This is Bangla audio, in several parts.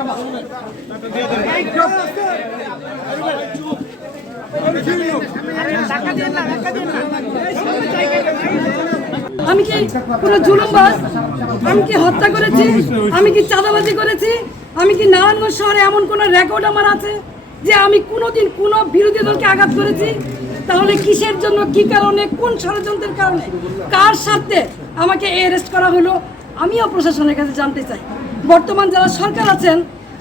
আমি কি পুরো জুলুমবাজ? আমি কি হত্যা করেছি? আমি কি চাঁদাবাজি করেছি? আমি কি নারায়ণগঞ্জ শহরে এমন কোন রেকর্ড আমার আছে যে আমি কোনোদিন কোনো বিরোধী দলকে আঘাত করেছি? তাহলে কিসের জন্য, কি কারণে, কোন ষড়যন্ত্রের কারণে, কার স্বার্থে আমাকে অ্যারেস্ট করা হলো আমিও প্রশাসনের কাছে জানতে চাই। বর্তমান যারা সরকার আছেন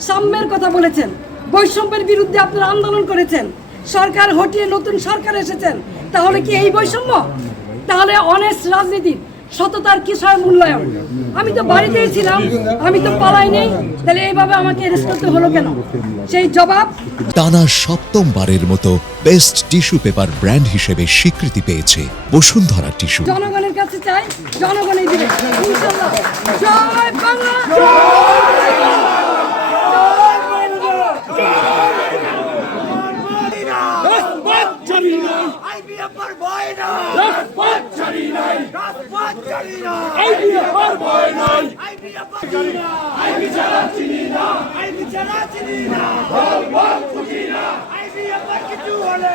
সাম্যের কথা বলেছেন, বৈষম্যের বিরুদ্ধে আপনারা আন্দোলন করেছেন, সরকার হটিয়ে নতুন সরকার এসেছেন, তাহলে কি এই বৈষম্য? তাহলে অনেস্ট রাজনীতি, সততার কিসের মূল্যায়ন? আমি তো বাড়িতেই ছিলাম, আমি তো পালাই নেই, তাহলে এইভাবে আমাকে অ্যারেস্ট করতে হলো কেন? সেই জবাব। টানা সপ্তমবারের মতো বেস্ট টিস্যু পেপার ব্র্যান্ড হিসেবে স্বীকৃতি পেয়েছে বসুন্ধরা টিস্যু। জনগণের কাছে চাই, জনগণই দিবে ইনশাআল্লাহ। জয় বাংলা। কিছু হলে